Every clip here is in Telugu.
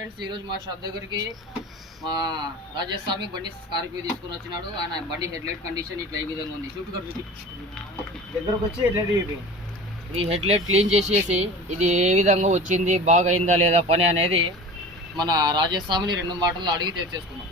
ఫ్రెండ్స్, ఈరోజు మా షాప్ దగ్గరికి మా రాజేష్ స్వామి బండి స్కార్పియో తీసుకుని వచ్చినాడు. ఆయన బండి హెడ్లైట్ కండిషన్ ఇట్లా ఈ విధంగా ఉంది. దగ్గరకు వచ్చి ఈ హెడ్లైట్ క్లీన్ చేసేసి ఇది ఏ విధంగా వచ్చింది, బాగా అయిందా లేదా పని అనేది మన రాజేష్ స్వామిని 2 మాటల్లో అడిగి తెలిసేసుకున్నాం.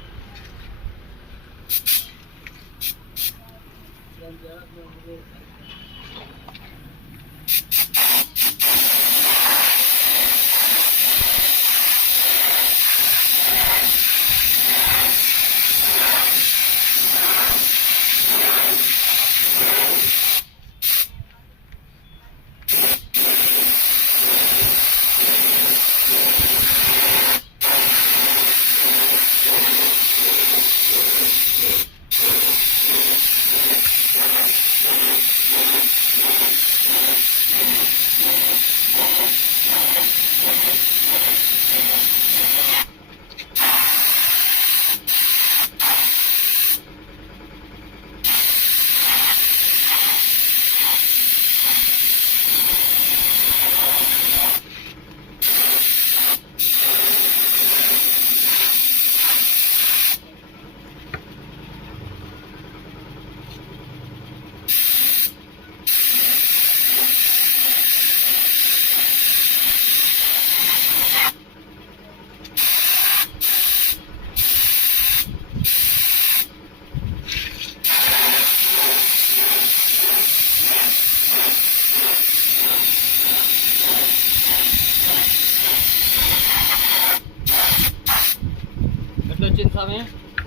వచ్చింది స్వామి,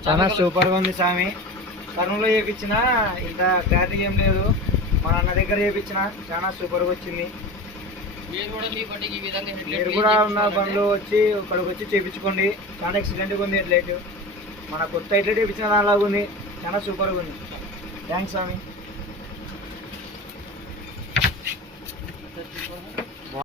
చాలా సూపర్ గా ఉంది స్వామి. కర్నూలులో చేయించిన ఇంత క్లారిటీ ఏం లేదు, మన అన్న దగ్గర చేయించిన చాలా సూపర్ గా వచ్చింది. మీరు కూడా ఉన్న బండ్లు వచ్చి ఇక్కడికి వచ్చి చేయించుకోండి. చాలా ఎక్సలెంట్గా ఉంది హెడ్లైట్. మన కొత్త హెడ్లైట్ చేయించిన దానిలాగా ఉంది, చాలా సూపర్గా ఉంది. థ్యాంక్స్ స్వామి.